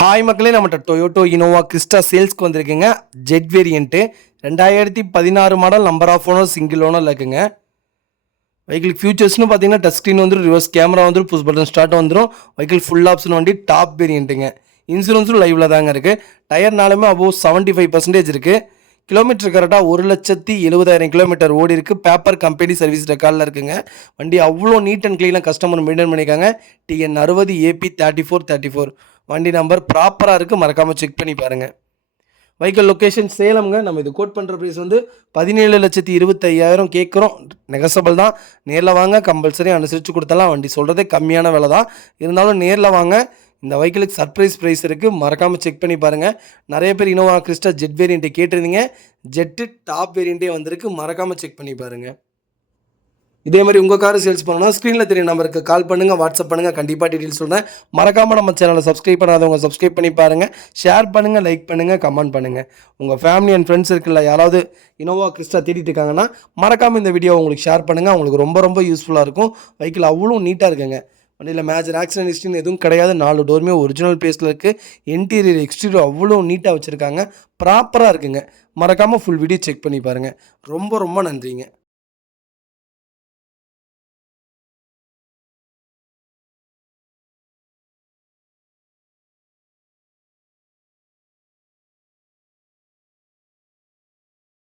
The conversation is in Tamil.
ஹாய் மக்களே, நம்மகிட்ட டொயோட்டோ இனோவா கிறிஸ்டா சேல்ஸ்க்கு வந்திருக்குங்க. Z variant 2016 model, number of owner single ஓனரில் இருக்குங்க. வெஹிக்கிள் ஃபியூச்சர்ஸ்னு பார்த்தீங்கன்னா டச் ஸ்க்ரீன் வந்துடும், ரிவர்ஸ் கேமரா வந்துடும், புஷ் பட்டன் ஸ்டார்ட் வந்துடும். வெஹிக்கிள் ஃபுல் ஆப்ஷன் வண்டி, டாப் வேரியண்ட்டுங்க. இன்சூரன்ஸும் லைவில் தாங்க இருக்குது. டயர்னாலுமே அபோவ் 75% இருக்குது. கிலோமீட்டர் கரெக்டாக 1,70,70,000 கிலோமீட்டர் ஓடி இருக்குது. பேப்பர் கம்பெனி சர்வீஸ் ரெக்கார்டில் இருக்குங்க. வண்டி அவ்வளோ நீட் அண்ட் க்ளீனாக கஸ்டமர் மெயின்டைன் பண்ணியிருக்காங்க. TN 60 AP 3434 வண்டி நம்பர் ப்ராப்பராக இருக்குது. மறக்காமல் செக் பண்ணி பாருங்கள். வெஹிக்கிள் லொக்கேஷன் சேலம்ங்க. நம்ம இது கோட் பண்ணுற ப்ரைஸ் வந்து 17,25,000 கேட்குறோம். நெகசபிள் தான். நேரில் வாங்க, கம்பல்சரி அனுசரித்து கொடுத்தலாம். வண்டி சொல்கிறதே கம்மியான விலை தான். இருந்தாலும் நேரில் வாங்க. இந்த வெஹிக்கிளுக்கு சர்ப்ரைஸ் ப்ரைஸ் இருக்குது. மறக்காமல் செக் பண்ணி பாருங்கள். நிறைய பேர் இனோவா கிறிஸ்டா ஜெட் வேரியண்ட்டை கேட்டிருந்தீங்க. ஜெட்டு டாப் வேரியண்ட்டே வந்திருக்கு. மறக்காமல் செக் பண்ணி பாருங்கள். இதே மாதிரி உங்கள் கார் சேல்ஸ் பண்ணணும்னா ஸ்க்ரீனில் தெரிய நம்பருக்கு கால் பண்ணுங்கள், வாட்ஸ்அப் பண்ணுங்கள். கண்டிப்பாக டீட்டெயில்ஸ் சொல்கிறேன். மறக்காமல் நம்ம சேனலை சப்ஸ்கிரைப் பண்ணாதவங்க சப்ஸ்கிரைப் பண்ணி பாருங்கள். ஷேர் பண்ணுங்கள், லைக் பண்ணுங்கள், கமெண்ட் பண்ணுங்கள். உங்கள் ஃபேமிலி அண்ட் ஃப்ரெண்ட்ஸ் இருக்குல்ல, யாராவது இனோவா கிறிஸ்டா தேடிட்டு இருக்காங்கன்னா மறக்காமல் இந்த வீடியோ உங்களுக்கு ஷேர் பண்ணுங்கள். அவங்களுக்கு ரொம்ப ரொம்ப யூஸ்ஃபுல்லாக இருக்கும். வெஹிக்கிள் அவ்வளோ நீட்டாக இருக்குங்க. வண்டியில் மேஜர் ஆக்சிடென்ட் ஹிஸ்ட்ரின்னு எதுவும் கிடையாது. 4 டோருமே ஒரிஜினல் பேஸில் இருக்குது. இன்டீரியர் எக்ஸ்டீரியர் அவ்வளோ நீட்டாக வச்சுருக்காங்க. ப்ராப்பராக இருக்குங்க. மறக்காமல் ஃபுல் வீடியோ செக் பண்ணி பாருங்கள். ரொம்ப ரொம்ப நன்றிங்க.